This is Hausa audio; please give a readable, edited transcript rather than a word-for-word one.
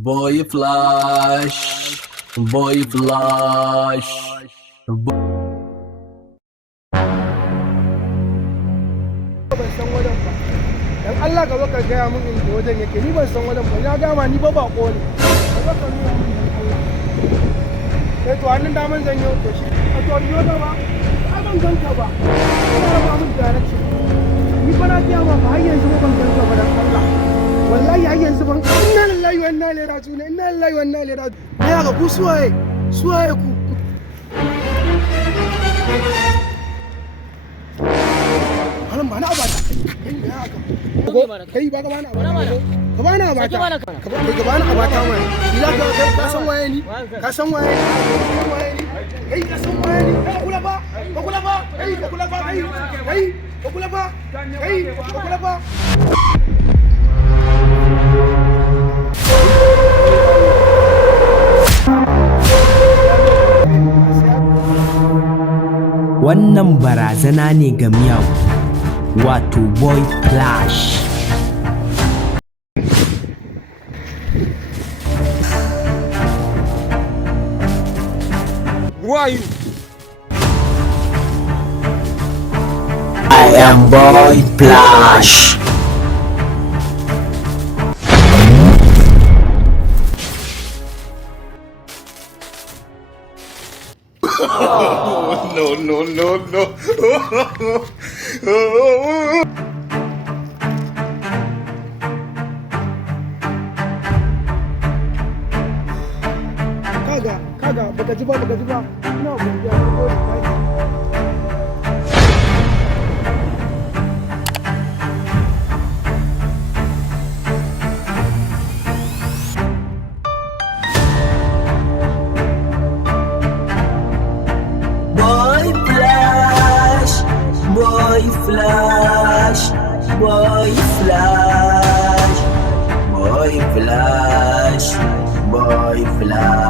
Boy Flash, Boy Flash. Ban san wajen ba. Dan Allah ka zo ka gaya min inda wajen yake. Ni ban san wajen ba. Na gama ni ba bako ne. Ka zo ka nuna min dan Allah. Sai to hannun daman zan yi to shi. A to ni wata ba. Ai ban ganka ba. Ina ba mun direction. Ni ba na gaya ma ba har yanzu ban ganka ba dan Allah. Wallahi har yanzu ban. Inna lillahi wa inna ilaihi raji'un. Inna lillahi wa inna ilaihi raji'un. Ya ga ku suwaye? Suwaye ku? Ba na abata kai ba ka bani abata ka bani abata ka bani abata mai ila ka san waye ni ka san waye ni kai ka san waye ni ka kula ba kai ka kula ba kai ka kula ba kai ka kula ba wannan barazana ne ga miyagu wato Boy Flash. Who are you? I am Boy Flash. No. Kaga baka ji ba ina godiya ko kai Boy Flash, Boy Flash, Boy Flash, Boy Flash.